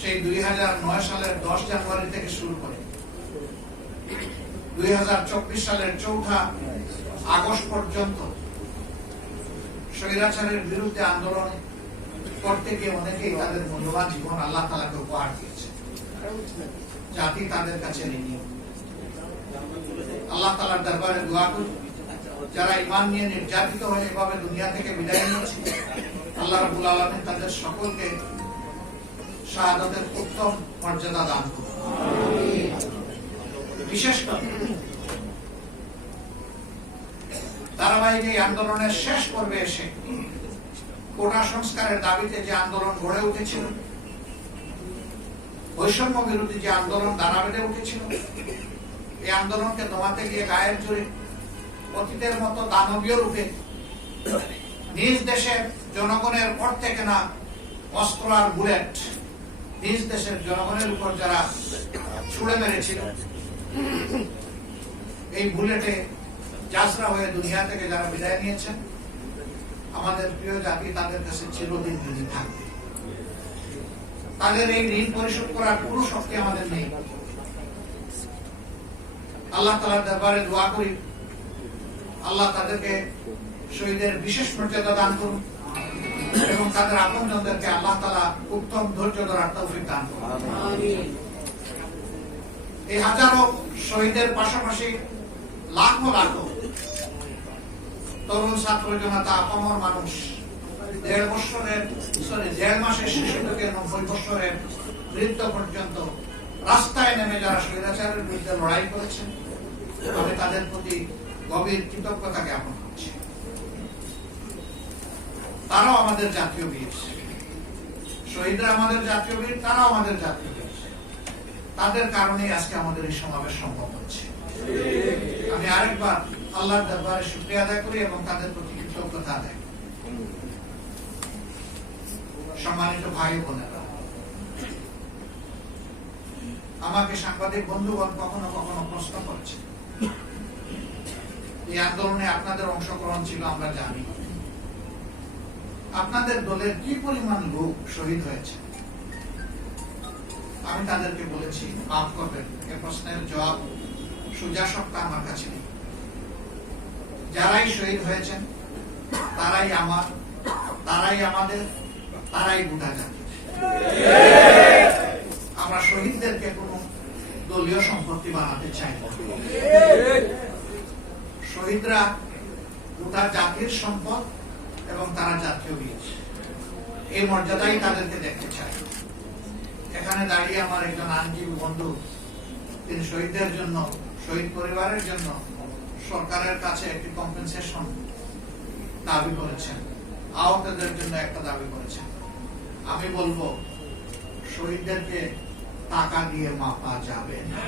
সেই 2009 সালের 10 জানুয়ারি থেকে শুরু করে 2024 সালের 4 আগস্ট পর্যন্ত স্বৈরাচারের বিরুদ্ধে আন্দোলন করতে গিয়ে অনেকেই তাদের মূল্যবান জীবন আল্লাহ তাআলাকে উপহার দিয়েছে। জাতি তাদের কাছে ঋণী। আল্লাহ তাআলার দরবারে দোয়া করি, যারা ঈমান নিয়ে নির্যাতিত হয়ে এভাবে দুনিয়া থেকে বিদায় নিয়েছে, আল্লাহ রাব্বুল আলামিন তাদের সকলকে শাহাদাতের উত্তম মর্যাদা দান করুন। বিশেষ করে ধারাবাহিক এই আন্দোলনের শেষ পর্বে এসে কোটা সংস্কারের দাবিতে যে আন্দোলন গড়ে উঠেছিল, বৈষম্য বিরোধী যে আন্দোলন দানা বেঁধে উঠেছিল, এই আন্দোলনকে দমাতে গিয়ে গায়ের জোরে অতীতের মতো দানবীয় রূপে নিজ দেশের জনগণের পর থেকে না অস্ত্র আর বুলেট নিজ দেশের জনগণের উপর যারা ছুড়ে মেরেছিল, এই বুলেটে যাত্রা হয়ে দুনিয়া থেকে যারা বিদায় নিয়েছেন, আমাদের প্রিয় জাতি তাদের কাছে চিরদিন ঋণী থাকবে। তাদের এই ঋণ পরিশোধ করার কোনো শক্তি আমাদের নেই। আল্লাহ তাআলার দরবারে দোয়া করি, আল্লাহ তাদেরকে শহীদের বিশেষ মর্যাদা দান করুন এবং তাদের আপনজনদেরকে আল্লাহ তাআলা উত্তম ধৈর্য ধরার তৌফিক দান করুন। এই হাজারো শহীদের পাশাপাশি লাখো লাখো তরুণ ছাত্র জনতা, আপামর মানুষ, 1.5 মাসের শিশু থেকে 90 বছরের বৃদ্ধ পর্যন্ত রাস্তায় নেমে যারা স্বৈরাচারের বিরুদ্ধে লড়াই করেছেন, আমি তাদের প্রতি গভীর কৃতজ্ঞতা জ্ঞাপন করছি। তারাও আমাদের জাতীয় বীর। শহীদরা আমাদের জাতীয় বীর, তারাও আমাদের জাতীয় বীর। তাদের কারণেই আজকে আমাদের এই সমাবেশ সম্ভব হচ্ছে। আমি আরেকবার আল্লাহর দরবারে শুকরিয়া আদায় করি এবং তাদের প্রতি কৃতজ্ঞতা আদায় করি। সম্মানিত ভাই বোনেরা, আমাকে সাংবাদিক বন্ধুগণ কখনো কখনো প্রশ্ন করেছে, এই আন্দোলনে আপনাদের অংশগ্রহণ ছিল আমরা জানি, আপনাদের দলের কি পরিমাণ লোক শহীদ হয়েছে? আমি তাদেরকে বলেছি, মাফ করবেন, এ প্রশ্নের জবাব সোজা সপ্তা আমার কাছে নেই। যারাই শহীদ হয়েছেন তারাই আমার, তারাই আমাদের, তারাই গোটা জাতি। আমরা শহীদদেরকে কোনো দলীয় সম্পত্তি বানাতে চাই না। শহীদরা গোটা জাতির সম্পদ এবং তারা জাতীয় বীর, এই মর্যাদাই তাদেরকে দেখতে চাই। এখানে দাঁড়িয়ে আমার একজন আইনজীবী বন্ধু, তিনি শহীদদের জন্য, শহীদ পরিবারের জন্য সরকারের কাছে একটি কম্পেনসেশন দাবি করেছেন, আহতদের জন্য একটা দাবি করেছেন। আমি বলবো, শহীদদেরকে টাকা দিয়ে মাপা যাবে না।